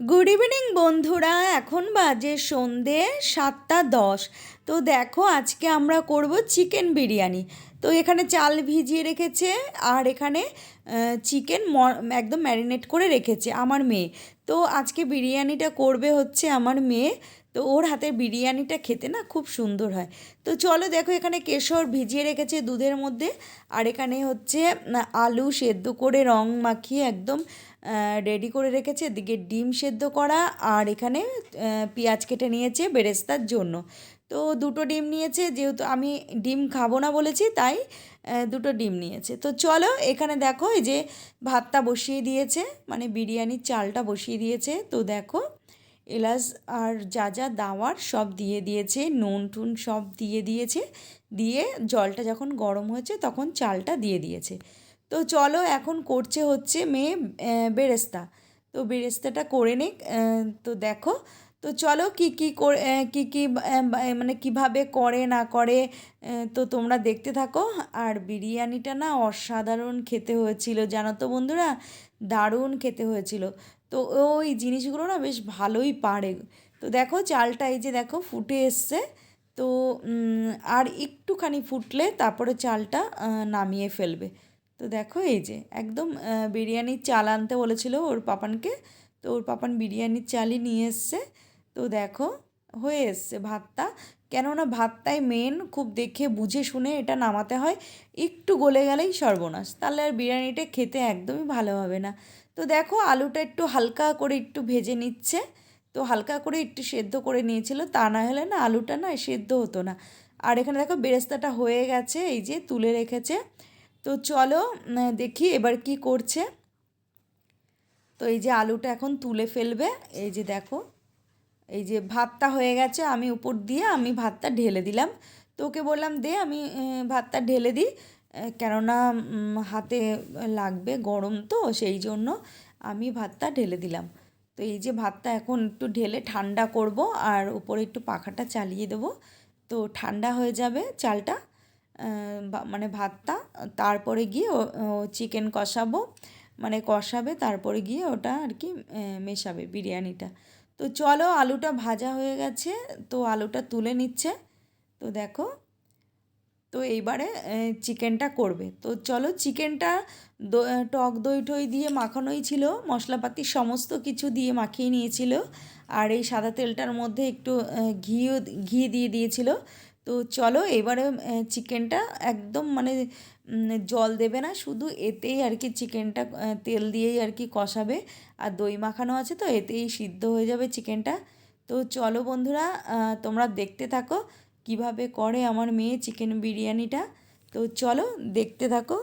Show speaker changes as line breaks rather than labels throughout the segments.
Good evening বন্ধুরা। এখন বাজে সন্ধে সাতটা দশ। তো দেখো, আজকে আমরা করব চিকেন বিরিয়ানি। তো এখানে চাল ভিজিয়ে রেখেছে, আর এখানে চিকেন একদম ম্যারিনেট করে রেখেছে আমার মেয়ে। তো আজকে বিরিয়ানিটা করবে হচ্ছে আমার মেয়ে তো ওর হাতের বিরিয়ানিটা খেতে না খুব সুন্দর হয়। তো চলো দেখো এখানে কেশর ভিজিয়ে রেখেছে দুধের মধ্যে। আর এখানে হচ্ছে আলু সেদ্ধ করে রং মাখিয়ে একদম রেডি করে রেখেছে। এদিকে ডিম সেদ্ধ করা আর এখানে পেঁয়াজ কেটে নিয়েছে বেরেস্তার জন্য। তো দুটো ডিম নিয়েছে, যেহেতু আমি ডিম খাব না বলেছি, তাই দুটো ডিম নিয়েছে। তো চলো এখানে দেখো, এই যে ভাতটা বসিয়ে দিয়েছে মানে বিরিয়ানির চালটা বসিয়ে দিয়েছে। তো দেখো এলাচ আর যা যা দাওয়ার সব দিয়ে দিয়েছে, নুন টুন সব দিয়ে দিয়েছে, দিয়ে জলটা যখন গরম হয়েছে তখন চালটা দিয়ে দিয়েছে। তো চলো এখন করছে হচ্ছে মেয়ে বেরেস্তা। তো বেরেস্তাটা করে নে তো দেখো তো চলো কী কী করে কী কী মানে কীভাবে করে, না করে তো তোমরা দেখতে থাকো। আর বিরিয়ানিটা না অসাধারণ খেতে হয়েছিল, জানো তো বন্ধুরা? দারুণ খেতে হয়েছিল। তো ওই জিনিসগুলো না বেশ ভালোই পারে। তো দেখো চালটা এই যে দেখো ফুটে এসছে। তো আর একটুখানি ফুটলে তারপরে চালটা নামিয়ে ফেলবে। তো দেখো এই যে একদম বিরিয়ানির চাল আনতে বলেছিল ওর পাপানকে। তো ওর পাপান বিরিয়ানির চালই নিয়ে এসছে। তো দেখো, হয়ে এসছে ভাতটা। কেননা ভাতটাই মেন খুব দেখে বুঝে শুনে এটা নামাতে হয়। একটু গলে গেলেই সর্বনাশ, তাহলে আর বিরিয়ানিটা খেতে একদমই ভালো হবে না। তো দেখো, আলুটা একটু হালকা করে একটু ভেজে নিচ্ছে। তো হালকা করে একটু সেদ্ধ করে নিয়েছিল, তা না হলে না আলুটা না সেদ্ধ হতো না। আর এখানে দেখো, বেরেস্তাটা হয়ে গেছে, এই যে তুলে রেখেছে। তো চলো দেখি এবার কি করছে। তো এই যে আলুটা এখন তুলে ফেলবে, এই যে দেখো। এই যে ভাতটা হয়ে গেছে, আমি উপর দিয়ে আমি ভাতটা ঢেলে দিলাম। তো ওকে বললাম, দে, আমি ভাতটা ঢেলে দিই। কেননা হাতে লাগবে গরম তো, সেই জন্য আমি ভাতটা ঢেলে দিলাম। তো এই যে ভাতটা এখন একটু ঢেলে ঠান্ডা করব, আর উপরে একটু পাখাটা চালিয়ে দেবো। তো ঠান্ডা হয়ে যাবে চালটা মানে ভাতটা। তারপরে গিয়ে ও চিকেন কষাবো। মানে কষাবে, তারপরে গিয়ে ওটা আর কি মেশাবে বিরিয়ানিটা। তো চলো আলুটা ভাজা হয়ে গেছে, তো আলুটা তুলে নিচ্ছে। তো দেখো, তো এইবারে চিকেনটা করবে। তো চলো চিকেনটা টক দই টই দিয়ে মাখানোই ছিল, মশলাপাতি সমস্ত কিছু দিয়ে মাখিয়ে নিয়েছিল, আর এই সাদা তেলটার মধ্যে একটু ঘিও, ঘি দিয়ে দিয়েছিল। তো চলো এবারে চিকেনটা একদম মানে জল দেবে না, শুধু এতেই আর কি চিকেনটা তেল দিয়েই আর কি কষাবে। আর দই মাখানো আছে তো, এতেই সিদ্ধ হয়ে যাবে চিকেনটা। তো চলো বন্ধুরা তোমরা দেখতে থাকো কীভাবে করে আমার মেয়ে চিকেন বিরিয়ানিটা। তো চলো দেখতে থাকো।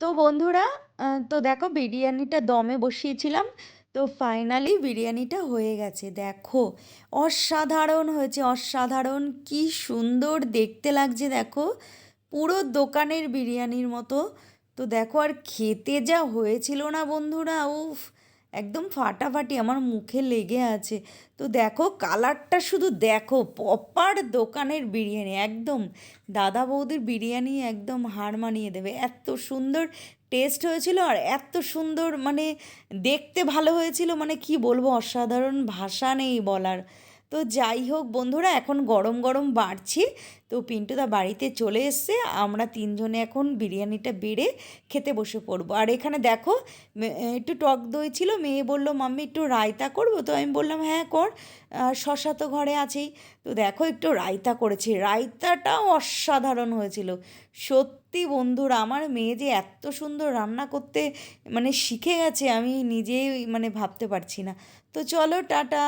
তো বন্ধুরা তো দেখো বিরিয়ানিটা দমে বসিয়েছিলাম। তো ফাইনালি বিরিয়ানিটা হয়ে গেছে, দেখো। অসাধারণ হয়েছে, অসাধারণ। কি সুন্দর দেখতে লাগছে, দেখো। পুরো দোকানের বিরিয়ানির মতো। তো দেখো আর খেতে যা হয়েছিল না বন্ধুরা, উফ। একদম ফাটাফাটি আমার মুখে লেগে আছে। তো দেখো, কালারটা শুধু দেখো প্রপার দোকানের বিরিয়ানি, একদম। দাদা বৌদির বিরিয়ানি একদম হার মানিয়ে দেবে। এত সুন্দর টেস্ট হয়েছিল আর এত সুন্দর মানে দেখতে ভালো হয়েছিল মানে কি বলব, অসাধারণ ভাষা নেই বলার। তো যাই হোক বন্ধুরা, এখন গরম গরম বাড়ছি। তো পিন্টুদা বাড়িতে চলে এসছে। আমরা তিনজনে এখন বিরিয়ানিটা বেড়ে খেতে বসে পড়ব। আর এখানে দেখো একটু টক দই ছিল, মেয়ে বলল, মাম্মি, একটু রায়তা করব? তো আমি বললাম হ্যাঁ কর। শশা তো ঘরে আছেই। তো দেখো, একটু রায়তা করেছি। রায়তাটাও অসাধারণ হয়েছিল। সত্যি বন্ধুরা, আমার মেয়ে যে এত সুন্দর রান্না করতে মানে শিখে গেছে, আমি নিজেই মানে ভাবতে পারছি না। তো চলো, টাটা।